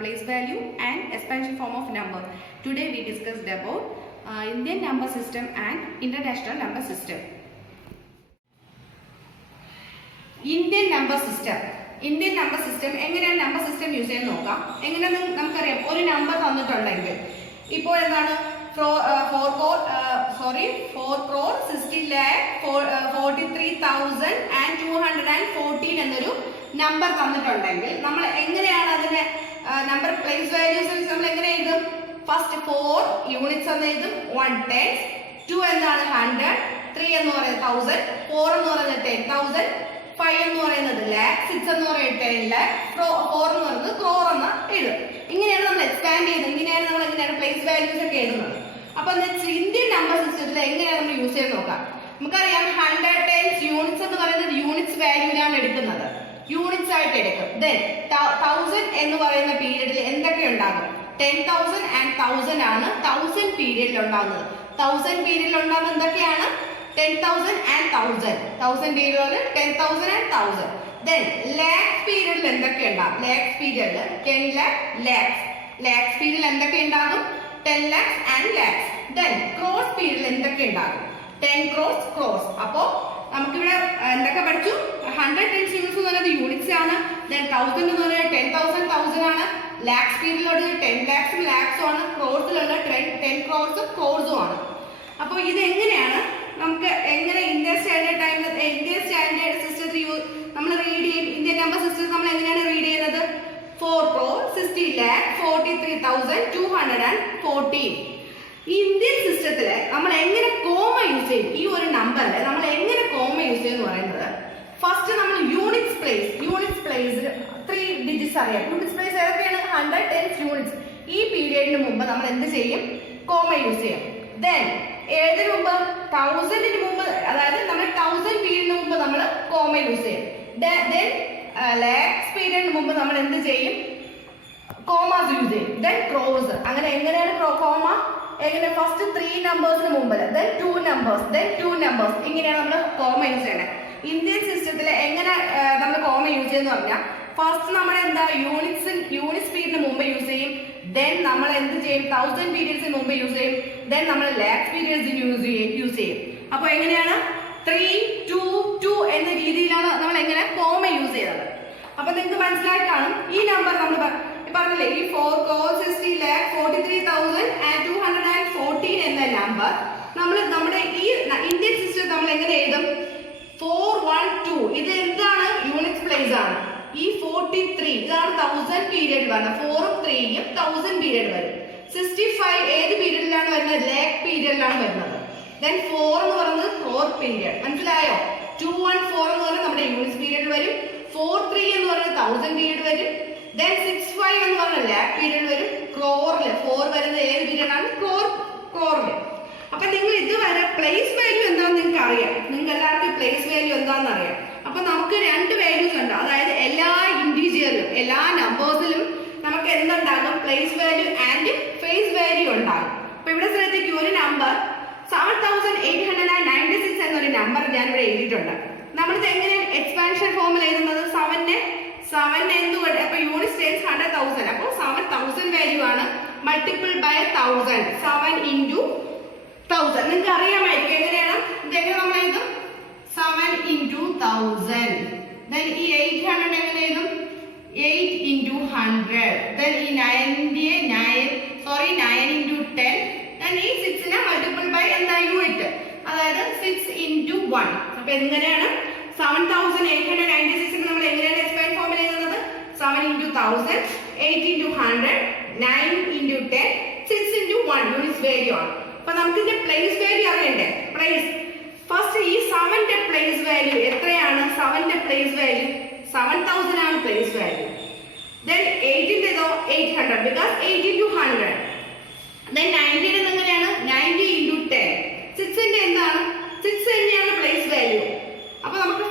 place value and expansion form of number. Today we discussed about Indian number system and international number system. Indian number system. Indian number system എങ്ങനെയാണ് number system use ചെയ്യാൻ നോക്കാം. എങ്ങനെയാണെന്ന് നമുക്കറിയാം. ഒരു number തന്നിട്ടുണ്ടെങ്കിൽ ഇപ്പോൾ എന്താണ് 4,60,43,214 എന്നൊരു നമ്പർ തന്നിട്ടുണ്ടെങ്കിൽ നമ്മൾ എങ്ങനെയാണ് അതിനെ നമ്പർ പ്ലേസ് വാല്യൂസ് നമ്മൾ എങ്ങനെ എഴുതും? ഫസ്റ്റ് 4 യൂണിറ്റ്സ് എന്ന് എഴുതും. 1 tens, 2 എന്താണ് 100, 3 എന്ന് പറയുന്നത് 1000, 4 എന്ന് പറയുന്നത് 10,000, 5 എന്ന് പറയുന്നത് lakh, 6 എന്ന് പറയുന്നത് 10 lakh, 4 എന്ന് പറയുന്നത് crore എന്ന് എഴുതും. ഇങ്ങനെയാണ് നമ്മൾ എക്സ്പാൻഡ് ചെയ്യുന്നത്. ഇങ്ങനെയാണ് നമ്മൾ പ്ലേസ് വാല്യൂസ് ഒക്കെ എഴുതുന്നത്. അപ്പൊ ഇന്ത്യൻ നമ്പർ സിസ്റ്റത്തിൽ എങ്ങനെയാണ് നമ്മൾ യൂസ് ചെയ്ത് നോക്കാം. നമുക്കറിയാം 100 tens യൂണിറ്റ്സ് എന്ന് പറയുന്നത് യൂണിറ്റ്സ് വാല്യൂലാണ് എടുക്കുന്നത്. യൂണിറ്റ്സ് ആയിട്ട് എടുക്കും. ദെൻ 1000 എന്ന് പറയുന്ന പീരീഡിൽ എന്തൊക്കെ ഉണ്ടാകും? 10,000 and 1000 ആണ് 1000 പീരീഡിൽ ഉണ്ടാകുന്നത്. 1000 പീരീഡിൽ ഉണ്ടാകുന്നത് എന്തൊക്കെയാണ്? 10,000 and 1000. 1000 പീരീഡിൽ 10,000 and 1000. ദെൻ ലാക്സ് പീരീഡിൽ എന്തൊക്കെ ഉണ്ടാകും? ലാക്സ് പീരീഡിൽ 10 lakh, lakhs. ലാക്സ് പീരീഡിൽ എന്തൊക്കെ ഉണ്ടാകും? 10 lakhs and lakhs. Then cross പീരീഡിൽ എന്തൊക്കെ ഉണ്ടാകും? 10 crores, crores. അപ്പോ നമുക്കിവിടെ എന്തൊക്കെ പഠിച്ചു? 100 tens യൂണിറ്റ്സ് എന്ന് പറയുന്നത് യൂണിറ്റ്സ് ആണ്. ദെൻ 1000 എന്ന് പറയുന്നത് 10,000, 1000 ആണ്. ലാക്സ് പീരീഡിലുള്ളത് 10 lakhs, lakhs ആണ്. ക്രോഴ്സിലുള്ള 10 crores, crores ആണ്. അപ്പോൾ ഇത് എങ്ങനെയാണ് നമുക്ക് എങ്ങനെ ഇന്ത്യൻ സ്റ്റാൻഡേർഡ് സിസ്റ്റത്തിൽ നമ്മൾ റീഡ് ചെയ്യും? ഇന്ത്യൻ നമ്പർ സിസ്റ്റത്തിൽ നമ്മൾ എങ്ങനെയാണ് റീഡ് ചെയ്യുന്നത്? 4,60,43,214. ഇന്ത്യൻ സിസ്റ്റത്തില് നമ്മൾ എങ്ങനെ കോമ യൂസ് ചെയ്യും? ഈ ഒരു നമ്പറിൽ നമ്മൾ എങ്ങനെ കോമ യൂസ് ചെയ്യും എന്ന് പറയുന്നത്, ഫസ്റ്റ് നമ്മൾ യൂണിറ്റ്സ് പ്ലേസ് 3 ഡിജിറ്റ്സ് അറിയാം. യൂണിറ്റ്സ് പ്ലേസ് ഏതൊക്കെയാണ്? 100 tens യൂണിറ്റ്സ്. ഈ പീരിയഡിന് മുമ്പ് നമ്മൾ എന്ത് ചെയ്യും? കോമ യൂസ് ചെയ്യും. ദെൻ ഏതിനു മുമ്പ്? 1000 മുമ്പ്, അതായത് നമ്മൾ 1000 പീരീഡിന് മുമ്പ് നമ്മൾ കോമ യൂസ് ചെയ്യും. ദെൻ ലാക്സ് പീരീഡിന് മുമ്പ് നമ്മൾ എന്ത് ചെയ്യും? കോമാസ് യൂസ് ചെയ്യും. Then cross. അങ്ങനെ എങ്ങനെയാണ് കോമ? എങ്ങനെ? ഫസ്റ്റ് 3 നമ്പേഴ്സിന് മുമ്പ്, ദെൻ 2 numbers, ദെൻ 2 numbers. ഇങ്ങനെയാണ് നമ്മൾ കോമ യൂസ് ചെയ്യണത്. ഇന്ത്യൻ സിസ്റ്റത്തിൽ എങ്ങനെ നമ്മൾ കോമ യൂസ് ചെയ്യുന്ന പറഞ്ഞാൽ, ഫസ്റ്റ് നമ്മൾ എന്താ യൂണിറ്റ്സ് പീരീഡിന് മുമ്പ് യൂസ് ചെയ്യും. ദെൻ നമ്മൾ എന്ത് ചെയ്യും? 1000 പീരീഡ്സിന് മുമ്പ് യൂസ് ചെയ്യും. ദെൻ നമ്മൾ ലാക്സ് പീരീഡ്സിന് യൂസ് ചെയ്യും. അപ്പോൾ എങ്ങനെയാണ്? 3, 2, 2 എന്ന രീതിയിലാണ് നമ്മൾ എങ്ങനെ കോമ യൂസ് ചെയ്യുന്നത്. അപ്പൊ നിങ്ങൾക്ക് മനസ്സിലായി കാണും. ഈ നമ്പർ നമ്മൾ പറഞ്ഞില്ലേ, ഈ 4,60,43,214 എന്ന നമ്പർ നമ്മൾ നമ്മുടെ ഈ ഇന്ത്യൻ സിസ്റ്റം നമ്മൾ എങ്ങനെ എഴുതും? 412. ഇത് എന്താണ്? യൂണിറ്റ്സ് പ്ലേസ് ആണ്. ഈ 43 ഇതാണ് 1000 പീരീഡ് വരുന്നത്. 4ഉം 3യും 1000 പീരീഡ് വരും. 65 ഏത് പീരീഡിലാണ് വരുന്നത്? ലാക്ക് പീരീഡിലാണ് വരുന്നത്. ദെൻ 4 എന്ന് പറയുന്നത് ക്രോർ പീരീഡ്. മനസ്സിലായോ? 214 എന്ന് പറയുന്നത് നമ്മുടെ യൂണിറ്റ്സ് പീരീഡ് വരും. 43 എന്ന് പറയുന്നത് 1000 പീരീഡ് വരും. ദെൻ 65 എന്ന് പറയുന്നത് ലാക്ക് പീരീഡ് വരും. ക്രോറില് 4 വരുന്നത് ഏത് പീരീഡ് ആണ്? ക്രോറില്. അപ്പൊ നിങ്ങൾ ഇതുവരെ പ്ലേസ് വാല്യൂ എന്താണെന്ന് നിങ്ങൾക്ക് അറിയാം. നിങ്ങൾക്ക് എല്ലാവർക്കും പ്ലേസ് വാല്യൂ എന്താണെന്ന് അറിയാം. അപ്പൊ നമുക്ക് 2 വാല്യൂസ് ഉണ്ട്. അതായത് എല്ലാ ഇൻഡിവിജ്വലിലും എല്ലാ നമ്പേഴ്സിലും നമുക്ക് എന്തുണ്ടാകും? Place value and face value ഉണ്ടാകും. അപ്പൊ ഇവിടെ ശ്രദ്ധിക്കും, ഒരു നമ്പർ 7,896 എന്നൊരു നമ്പർ ഞാൻ ഇവിടെ എഴുതിയിട്ടുണ്ട്. നമ്മളിത് എങ്ങനെയാണ് എക്സ്പാൻഷൻ ഫോമിൽ എഴുതുന്നത്? 7 എന്തുകൊണ്ട്? അപ്പൊ യൂണിറ്റ് ടെൻസ് 100,000. അപ്പോൾ 7,000 വാല്യൂ ആണ്. Multiple by 1000. 7 into 1000. നിങ്ങൾക്ക് അറിയാമായിരിക്കും എങ്ങനെയാണ് ഇതെങ്ങനെ നമ്മൾ എഴുതും? 7 into 1000. ദെൻ ഈ 800 എങ്ങനെ എഴുതും? 8 into 100. ദെൻ ഈ 9 into 10. ദെൻ ഈ 6നെ മൾട്ടിപ്പിൾ ബൈ എന്താ? യൂണിറ്റ്, അതായത് 6 into 1. അപ്പൊ എങ്ങനെയാണ് 7,896 നമ്മൾ എങ്ങനെയാണ് എക്സ്പാൻഡ് ഫോമിൽ എഴുതുന്നത്? 7 into 1000, 8 into 100, 9 into 10, 6 into 1 units value ആണ്. അപ്പൊ നമുക്ക് ഇതിന്റെ പ്ലേസ് വാല്യൂ അറിയണ്ടേ? പ്ലേസ് ഫസ്റ്റ് ഈ 7ന്റെ പ്ലേസ് വാല്യൂ എത്രയാണ്? 7ന്റെ പ്ലേസ് വാല്യൂ 7,000 ആണ് പ്ലേസ് വാല്യൂ. ദെൻ 8ന്റേതോ 800, ബിക്കോസ് 8 into 100. ദെൻ 90ന്റെ എങ്ങനെയാണ്? 90 into 10. 6ന്റെ എന്താണ്? 6 തന്നെയാണ് പ്ലേസ് വാല്യൂ. അപ്പൊ നമുക്ക്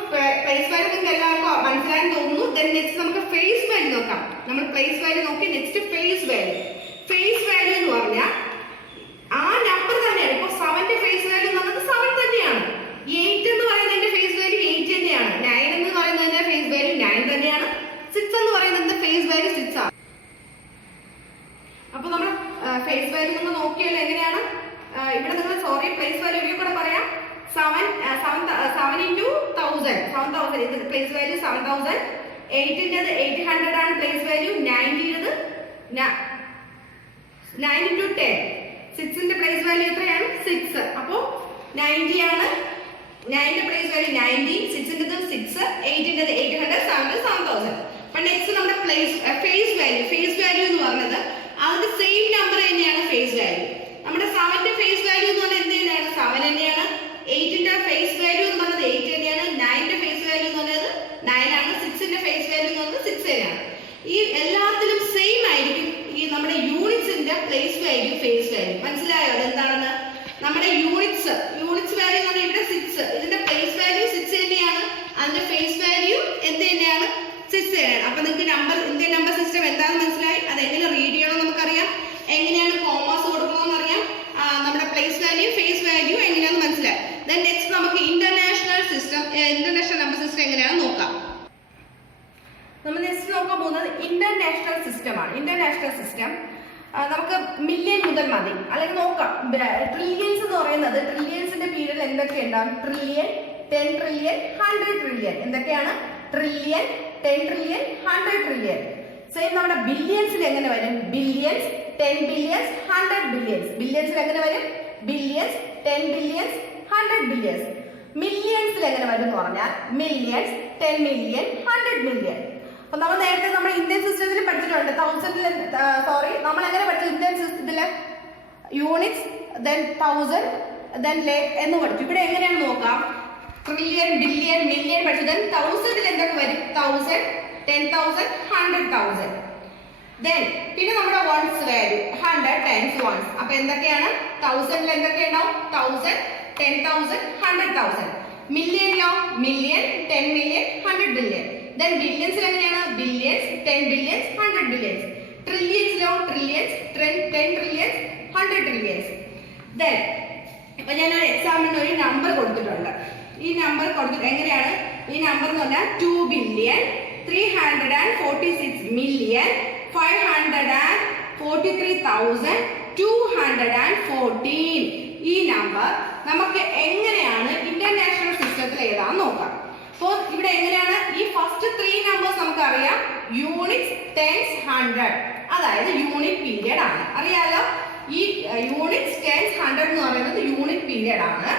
പ്ലേസ് വാല്യൂ നിങ്ങൾക്ക് എല്ലാവർക്കും മനസ്സിലായെന്ന് തോന്നുന്നു. ദെൻ നെക്സ്റ്റ് നമുക്ക് ഫേസ് വാല്യൂ നോക്കാം. നമ്മൾ പ്ലേസ് വാല്യൂ നോക്കി next face value. Face value എന്ന് പറഞ്ഞാൽ ആ നമ്പർ തന്നെയാണ്. ഇപ്പൊ 7ന്റെ ഫേസ് വാല്യൂ എന്ന് പറയുന്നത് 7 തന്നെയാണ്. 8 എന്ന് പറയുന്നതിന്റെ ഫേസ് വാല്യൂ 8 തന്നെയാണ്. 9 എന്ന് പറയുന്നതിന്റെ ഫേസ് വാല്യൂ 9 തന്നെയാണ്. 6 എന്ന് പറയുന്നതിന്റെ ഫേസ് വാല്യൂ 6 ആണ്. ഇത് പ്ലേസ് വാല്യൂ 7000, 8-ൻ്റെത് 800 ആണ് പ്ലേസ് വാല്യൂ, 90-ൻ്റെത് 9 into 10, 6-ന്റെ പ്ലേസ് വാല്യൂ എത്രയാണ് 6. അപ്പോൾ 90 ആണ്, 9-ന്റെ പ്ലേസ് വാല്യൂ 90, 6-ൻ്റെത് 6, 8-ൻ്റെത് 800, 7-ൻ്റെത് 7000. അപ്പൊ നെക്സ്റ്റ് നമ്മുടെ ഫേസ് വാല്യൂ എന്ന് പറഞ്ഞത് അതിന്റെ സെയിം നമ്പർ തന്നെയാണ് ഫേസ് വാല്യൂ. നമ്മുടെ 7ന്റെ ഫേസ് വാല്യൂ എന്ന് പറഞ്ഞാൽ എന്ത് തന്നെയാണ് 7 തന്നെയാണ്, 8-ന്റെ ഫേസ് വാല്യൂ എന്ന് പറഞ്ഞത് 8 തന്നെയാണ്, 9-ന്റെ ഫേസ് വാല്യൂ എന്ന് പറഞ്ഞത് 9 ആണ്, 6-ന്റെ ഫേസ് വാല്യൂ എന്ന് പറഞ്ഞത് 6 തന്നെയാണ്. ഈ എല്ലാത്തിലും സെയിം ആയിരിക്കും ഈ നമ്മുടെ യൂണിറ്റ്സിന്റെ പ്ലേസ് വാല്യൂ ഫേസ് വാല്യൂ. മനസ്സിലായോ അതെന്താണെന്ന്? നമ്മുടെ യൂണിറ്റ്സ് വാല്യൂ എന്ന് പറഞ്ഞാൽ ഇവിടെ 6, ഇതിന്റെ പ്ലേസ് വാല്യൂ 6 തന്നെയാണ്, അതിന്റെ ഫേസ് വാല്യൂ എന്ത് തന്നെയാണ് 6 തന്നെയാണ്. അപ്പൊ നിങ്ങൾക്ക് ഇന്ത്യൻ നമ്പർ സിസ്റ്റം എന്താണെന്ന് മനസ്സിലായി. അത് എങ്ങനെ റീഡ് ചെയ്യണം നമുക്കറിയാം, എങ്ങനെയാണ് കോമാസ് കൊടുക്കണമെന്ന് അറിയാം, നമ്മുടെ പ്ലേസ് വാല്യൂ ഫേസ് വാല്യൂ എങ്ങനെയാണെന്ന് മനസ്സിലായി. ദെൻ നെക്സ്റ്റ് നമുക്ക് ഇന്റർനാഷണൽ നമ്പർ സിസ്റ്റം എങ്ങനെയാണെന്ന് നോക്കാം. നമ്മൾ നെക്സ്റ്റ് നോക്കാൻ പോകുന്നത് ഇന്റർനാഷണൽ സിസ്റ്റം ആണ്. ഇന്റർനാഷണൽ സിസ്റ്റം നമുക്ക് മില്യൺ മുതൽ മതി, അല്ലെങ്കിൽ നോക്കാം. ട്രില്യൻസ് എന്ന് പറയുന്നത് ട്രില്യൻസിന്റെ പീരീഡിൽ എന്തൊക്കെ ഉണ്ടാവും? Trillion, 10 trillion, 100 trillion. എന്തൊക്കെയാണ്? Trillion, 10 trillion, 100 trillion. സെയിം നമ്മുടെ ബില്യൺസിൽ എങ്ങനെ വരും? Billions, 10 billions, 100 billions. ബില്യൺസിൽ എങ്ങനെ വരും? Billions, 10 billions, 100 billions. മില്യൺസിൽ എങ്ങനെ വരും എന്ന് പറഞ്ഞാൽ മില്യൺസ്, 10 മില്യൺ, 100 മില്യൺ. അപ്പൊ നമ്മൾ നേരത്തെ നമ്മുടെ ഇന്ത്യൻ സിസ്റ്റത്തിൽ പഠിച്ചിട്ടുണ്ട്. നമ്മൾ എങ്ങനെ പഠിച്ചു? ഇന്ത്യൻ സിസ്റ്റത്തില് യൂണിറ്റ്സ്, ദെൻ 1000, ദെൻ ലേക്ക് എന്ന് പഠിച്ചു. ഇവിടെ എങ്ങനെയാണ് നോക്കാം. ട്രില്യൺ, ബില്യൺ, മില്യൺ പഠിച്ചു. ദെൻ 1000-ൽ എന്തൊക്കെ വരും? 1000, 10,000, 100,000. ദെൻ പിന്നെ നമ്മുടെ വൺസ് വാല്യൂ 100 ടൈംസ് വൺസ്. അപ്പൊ എന്തൊക്കെയാണ്? 1000-ൽ എന്തൊക്കെ ഉണ്ടാവും? 1000, 10,000, 100,000. മില്യണിലോ? Million, 10 million, 100 billion. ദെൻ ബില്യൺസിൽ എങ്ങനെയാണ്? Billions, 10 billions, 100 billions. ട്രില്യൻസിലോ? Trillions, 10 trillions, 100 trillions. ദെൻ ഇപ്പൊ ഞാനൊരു എക്സാമ്പിളിന് ഒരു നമ്പർ കൊടുത്തിട്ടുണ്ട്. ഈ നമ്പർ കൊടുത്തിട്ട് എങ്ങനെയാണ്? ഈ നമ്പർ എന്ന് പറഞ്ഞാൽ 2,346,543,214. ഈ നമ്പർ നമുക്ക് എങ്ങനെയാണ് ഇന്റർനാഷണൽ സിസ്റ്റത്തിൽ എഴുതാൻ നോക്കാം. അപ്പോൾ ഇവിടെ എങ്ങനെയാണ്? ഈ ഫസ്റ്റ് 3 നമ്പേഴ്സ് നമുക്കറിയാം. യൂണിറ്റ്സ്, ടെൻസ്, 100, അതായത് യൂണിറ്റ് പീരിയഡ് ആണ്. അറിയാലോ, ഈ യൂണിറ്റ്സ്, ടെൻസ്, 100 എന്ന് പറയുന്നത് യൂണിറ്റ് പീരിയഡ് ആണ്.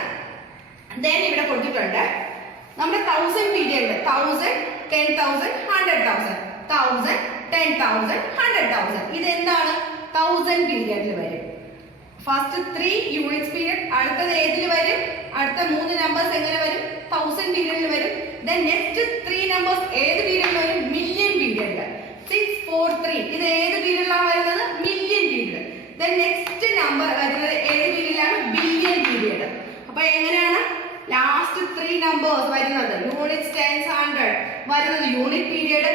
ദെൻ ഇവിടെ കൊടുത്തിട്ടുണ്ട് നമ്മുടെ 1000 പീരിയഡ്. 1000, 10,000, 100,000, 1000, 10,000, 100,000. ഇത് എന്താണ്? 1000 പീരിയഡിൽ വരും. First 3 units period. അടുത്തത് ഏതിൽ വരും? അടുത്ത 3 നമ്പേഴ്സ് എങ്ങനെ വരും? 1000 പീരിയഡിൽ വരും. ദെൻ നെക്സ്റ്റ് 3 നമ്പേഴ്സ് ഏത് പീരിയഡിൽ വരും? മില്യൺ പീരിയഡിൽ. 6, 4, 3 ഇത് ഏത് പീരിയഡിലാണ് വരുന്നത്? Million period. Then next number വരുന്നത് ഏത് പീരിയഡിലാണ്? Billion period. അപ്പൊ എങ്ങനെയാണ് ലാസ്റ്റ് 3 നമ്പേഴ്സ് വരുന്നത്? യൂണിറ്റ്സ്, ടെൻസ്, 100 വരുന്നത് യൂണിറ്റ് പീരിയഡ്.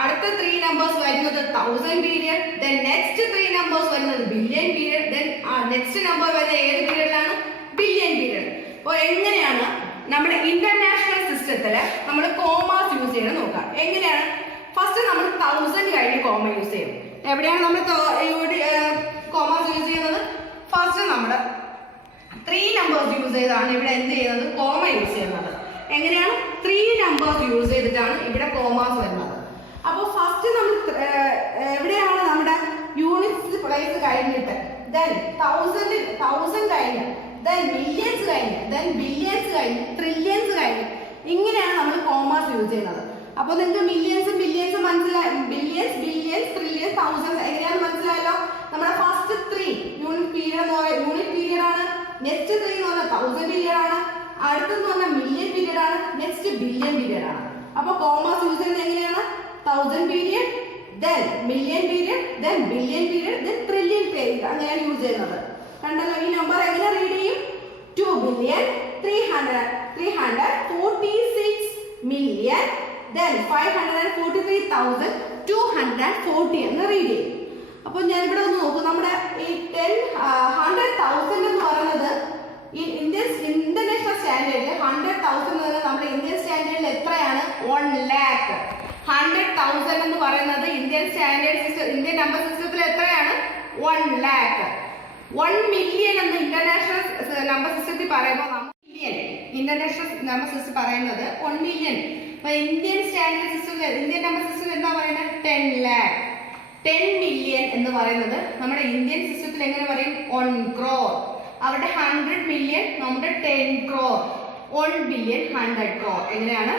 അടുത്ത 3 നമ്പേഴ്സ് വരുന്നത് 1000 പീരിയഡ്. ദെൻ നെക്സ്റ്റ് 3 നമ്പേഴ്സ് വരുന്നത് billion period. Then next number വരുന്നത് ഏത് പീരിയഡിലാണ്? Billion period. അപ്പോൾ എങ്ങനെയാണ് നമ്മുടെ ഇന്റർനാഷണൽ സിസ്റ്റത്തില് നമ്മൾ കോമാസ് യൂസ് ചെയ്യണം നോക്കാം. എങ്ങനെയാണ്? ഫസ്റ്റ് നമ്മൾ 1000 കഴിഞ്ഞ് കോമ യൂസ് ചെയ്യും. എവിടെയാണ് നമ്മൾ കോമാസ് യൂസ് ചെയ്യുന്നത്? ഫസ്റ്റ് നമ്മൾ 3 നമ്പേഴ്സ് യൂസ് ചെയ്താണ് ഇവിടെ എന്ത് ചെയ്യുന്നത്? കോമ യൂസ് ചെയ്യുന്നത്. എങ്ങനെയാണ്? 3 നമ്പേഴ്സ് യൂസ് ചെയ്തിട്ടാണ് ഇവിടെ കോമാസ് വരുന്നത്. അപ്പോൾ ഫസ്റ്റ് നമ്മൾ എവിടെയാണ് നമ്മുടെ യൂണിറ്റ്സ് പ്ലേസ് കഴിഞ്ഞിട്ട്, ദെൻ 1000 കഴിഞ്ഞ്, ദെൻ മില്യൺസ് കഴിഞ്ഞ്, ദെൻ ബില്യൺസ് കഴിഞ്ഞ്, ട്രില്യൺസ് കഴിഞ്ഞ്, ഇങ്ങനെയാണ് നമ്മൾ കോമാസ് യൂസ് ചെയ്യുന്നത്. അപ്പോൾ നിങ്ങൾക്ക് മില്യൺസും ബില്യൺസും മനസ്സിലായി. ബില്യൺസ്, ട്രില്യൺസ്, 1000 എങ്ങനെയാണെന്ന് മനസ്സിലായല്ലോ. നമ്മുടെ ഫസ്റ്റ് 3 യൂണിറ്റ് പീരിയഡ് ആണ്. നെക്സ്റ്റ് 3 എന്ന് പറഞ്ഞാൽ 1000 പീരിയഡ് ആണ്. അടുത്തെന്ന് പറഞ്ഞാൽ മില്യൺ പീരിയഡ് ആണ്. നെക്സ്റ്റ് ബില്യൺ പീരിയഡ് ആണ്. അപ്പോൾ കോമാസ് യൂസ് ചെയ്യുന്നത് എങ്ങനെയാണ്? 1000 period, then million period, then billion period, then trillion period, അങ്ങനെയാണ് യൂസ് ചെയ്യുന്നത്. കണ്ടല്ലോ ഈ നമ്പർ എങ്ങനെ റീഡ് ചെയ്യും? 2,346,000,000 then 543,240 എന്ന് റീഡ് ചെയ്യും. അപ്പോൾ ഞാൻ ഇവിടെ ഒന്ന് നോക്കും. നമ്മുടെ ഈ 100,000 എന്ന് പറയുന്നത് ഈ ഇന്റർനാഷണൽ സ്റ്റാൻഡേർഡിൽ 100,000 എന്ന് പറയുന്നത് നമ്മുടെ ഇന്ത്യൻ സ്റ്റാൻഡേർഡിൽ എത്രയാണ്? 1 lakh. 100,000 എന്ന് പറയുന്നത് Indian standard system, Indian number സിസ്റ്റത്തിൽ എത്രയാണ്? 1 lakh. 1 million എന്ന് ഇന്റർനാഷണൽ നമ്പർ സിസ്റ്റത്തിൽ പറയുമ്പോൾ മില്യൺ. ഇന്റർനാഷണൽ നമ്പർ സിസ്റ്റം പറയുന്നത് 1 മില്യൺ. അപ്പൊ Indian standard system, Indian number system എന്താ പറയുന്നത്? 10 lakh. 10 മില്യൺ എന്ന് പറയുന്നത് നമ്മുടെ ഇന്ത്യൻ സിസ്റ്റത്തിൽ എങ്ങനെ പറയും? 1 crore. അവരുടെ 100 മില്യൺ, നമ്മുടെ 10 crore. 1 billion 100 crore. എങ്ങനെയാണ്?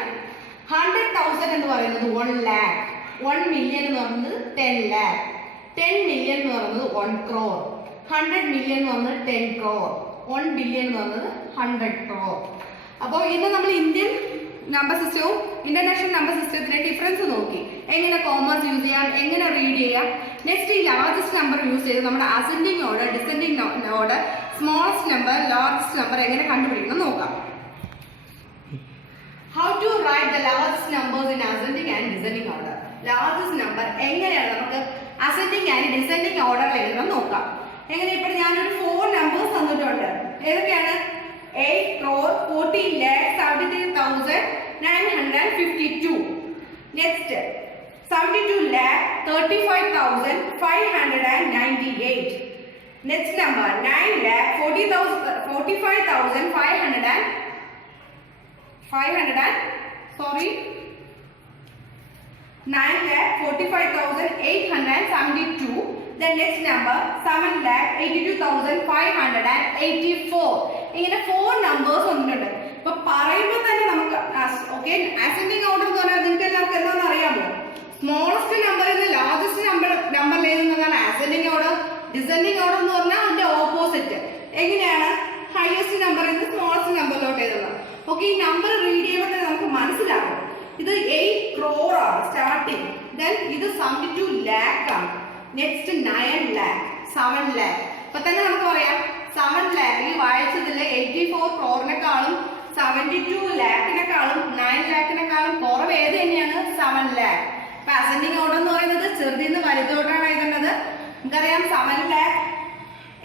100,000 എന്ന് പറയുന്നത് 1 lakh. 1 മില്യൺ എന്ന് പറയുന്നത് 10 lakh. 10 മില്യൺ എന്ന് പറയുന്നത് 1 crore. 100 മില്യൺ എന്ന് പറയുന്നത് 10 crore. 1 ബില്യൺ എന്ന് പറയുന്നത് 100 crore. അപ്പോൾ ഇന്ന് നമ്മൾ ഇന്ത്യൻ നമ്പർ സിസ്റ്റവും ഇന്റർനാഷണൽ നമ്പർ സിസ്റ്റത്തിന്റെ ഡിഫറൻസ് നോക്കി. എങ്ങനെ കോമേഴ്സ് യൂസ് ചെയ്യാം, എങ്ങനെ റീഡ് ചെയ്യാം. നെക്സ്റ്റ് ഈ ലാർജസ്റ്റ് നമ്പർ യൂസ് ചെയ്ത് നമ്മുടെ ascending order, descending order, smallest number, largest number എങ്ങനെ കണ്ടുപിടിക്കണം നോക്കാം. How to write the largest numbers in ascending and descending order. Largest number എങ്ങനെയാണ് നമുക്ക് ascending and descending order എഴുതണം നോക്കാം. എങ്ങനെ? ഇപ്പോൾ ഞാനൊരു 4 നമ്പേഴ്സ് തന്നിട്ടുണ്ട്. ഏതൊക്കെയാണ്? 8 crore 14,73,952. Next 72,35,598. Next number 9,45,872. The next number 7,82,584. ഇങ്ങനെ 4 നമ്പേഴ്സ് വന്നിട്ടുണ്ട്. അപ്പൊ പറയുമ്പോൾ തന്നെ നമുക്ക് ഓക്കെ അസെൻഡിങ് ഓർഡർ എന്ന് പറഞ്ഞാൽ നിങ്ങൾക്ക് എല്ലാവർക്കും എന്താണെന്ന് അറിയാമോ? സ്മോളസ്റ്റ് നമ്പറിൽ നിന്ന് ലാർജസ്റ്റ് നമ്പറിൽ എഴുതുന്നതാണ് അസെൻഡിങ് ഓർഡർ. ഡിസെൻഡിങ് ഓർഡർ എന്ന് പറഞ്ഞാൽ അതിന്റെ ഓപ്പോസിറ്റ്. എങ്ങനെയാണ്? ഹയസ്റ്റ് നമ്പറിൽ നിന്ന് സ്മോളസ്റ്റ് നമ്പറിലോട്ട് എഴുതുന്നത്. ഓക്കെ, ഈ നമ്പർ റീഡ് ചെയ്യുമ്പോൾ തന്നെ നമുക്ക് മനസ്സിലാകും. ഇത് 8 crore ആണ് സ്റ്റാർട്ടിങ്. ദെൻ ഇത് 72 lakh ആണ്. Next 9 lakh, 7 lakh. അപ്പൊ തന്നെ നമുക്ക് പറയാം 7 lakh ഈ വായിച്ചതില് 84 crore-നെക്കാളും 72 lakh-നെക്കാളും 9 lakh-നെക്കാളും കുറവ് ഏത് തന്നെയാണ്? 7 lakh. അപ്പൊ അസെൻഡിങ് ഓർഡർ എന്ന് പറയുന്നത് ചെറുതിൽ നിന്ന് വലുതോട്ടാണ് എഴുതുന്നത്. നമുക്കറിയാം 7 lakh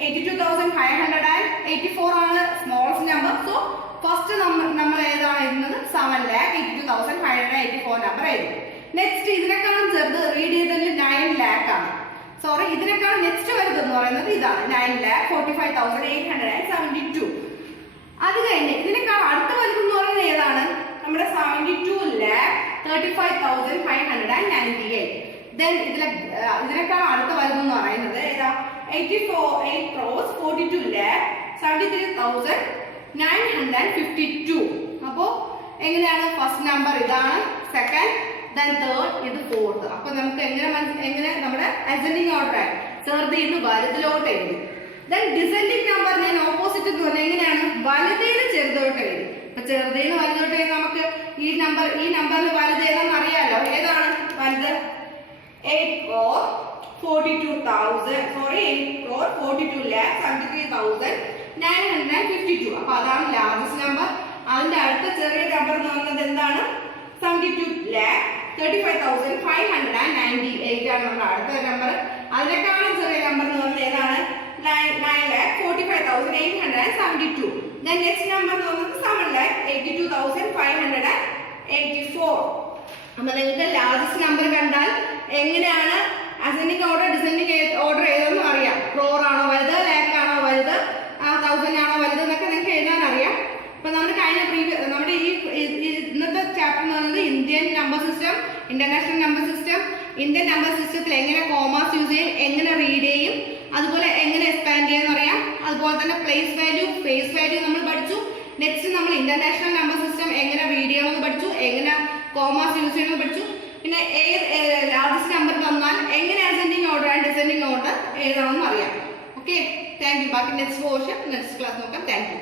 82,584 ആണ് സ്മോളസ്റ്റ് നമ്പർ. സോ ഫസ്റ്റ് നമ്മൾ ഏതാണ് എഴുതുന്നത്? 7,82,584 നമ്പർ എഴുതും. നെക്സ്റ്റ് ഇതിനേക്കാളും ചെറുത് റീഡ് ചെയ്തതിൽ 9 lakh ആണ്. സോറി, ഇതിനേക്കാളും നെക്സ്റ്റ് വരുന്നത് പറയുന്നത് ഇതാണ് 9,45,872. അത് കഴിഞ്ഞ് ഇതിനേക്കാൾ അടുത്ത വരുന്നത് പറയുന്നത് ഏതാണ്? നമ്മുടെ 72,35,598. ദെൻ ഇതിനേക്കാൾ അടുത്ത വരുന്നത് പറയുന്നത് ഏതാ? 8 crore 42 lakh 73,952. അപ്പോ എങ്ങനെയാണ്? ഫസ്റ്റ് നമ്പർ ഇതാണ്, സെക്കൻഡ്, ദെൻ തേർഡ്, ഇത് ഫോർത്ത്. അപ്പൊ നമുക്ക് എങ്ങനെ നമ്മുടെ അസെൻഡിങ് ഓർഡർ ആയി ചെറുതിൽ നിന്ന് വലുതിലോട്ട് എഴുതും. ദെൻ ഡിസെൻഡിങ് നമ്പർ ഞാൻ ഓപ്പോസിറ്റ് എന്ന് പറഞ്ഞാൽ എങ്ങനെയാണ്? വലുതിൽ നിന്ന് ചെറുതോട്ട് എഴുതും. അപ്പൊ ചെറുതിൽ നിന്ന് വലുതോട്ട് എഴുതി നമുക്ക് ഈ നമ്പറിൽ വലുത് ഏതാണെന്ന് അറിയാലോ. ഏതാണ് വലുത്? 8 crore 42,73,952. അപ്പൊ അതാണ് ലാർജസ്റ്റ് നമ്പർ. അതിന്റെ അടുത്ത ചെറിയ നമ്പർ എന്ന് പറയുന്നത് എന്താണ്? 72,35,598 ആണ് നമ്മുടെ അടുത്ത നമ്പർ. അതിനേക്കാളും ചെറിയ നമ്പർ എന്ന് പറയുന്നത് ഏതാണ്? 9,45,872. നെക്സ്റ്റ് നമ്പർ എന്ന് പറയുന്നത് 7,82,584. അപ്പൊ നിങ്ങൾക്ക് ലാർജസ്റ്റ് നമ്പർ കണ്ടാൽ എങ്ങനെയാണ് അസെൻഡിങ് ഓർഡർ, ഡിസെൻഡിങ് ഓർഡർ ഏതെന്ന് അറിയാം. ക്രോർ ആണോ വലുത്, ലാക്ക് ആണോ വലുത്, 1000 ആണോ വലുത് എന്നൊക്കെ നിങ്ങൾക്ക് എഴുതാൻ അറിയാം. അപ്പൊ നമ്മുടെ നമ്മുടെ ഈ ഇന്നത്തെ ചാപ്റ്റർ എന്ന് പറയുന്നത് Indian number system, international number system. Indian number സിസ്റ്റത്തിൽ എങ്ങനെ കോമാസ് യൂസ് ചെയ്യും, എങ്ങനെ റീഡ് ചെയ്യും, അതുപോലെ എങ്ങനെ എക്സ്പാൻഡ് ചെയ്യാന്ന് അറിയാം. അതുപോലെ തന്നെ പ്ലേസ് വാല്യൂ, ഫേസ് വാല്യൂ നമ്മൾ പഠിച്ചു. നെക്സ്റ്റ് നമ്മൾ ഇന്റർനാഷണൽ നമ്പർ സിസ്റ്റം എങ്ങനെ റീഡ് ചെയ്യണമെന്ന് പഠിച്ചു, എങ്ങനെ കോമാസ് യൂസ് ചെയ്യണമെന്ന് പഠിച്ചു. പിന്നെ ലാർജസ്റ്റ് നമ്പർ തന്നാൽ എങ്ങനെ ascending order and descending order എഴുതണമെന്ന് അറിയാം. Okay, thank you. ബാക്കി നെക്സ്റ്റ് പോർഷൻ നെക്സ്റ്റ് ക്ലാസ് നോക്കാം. Thank U.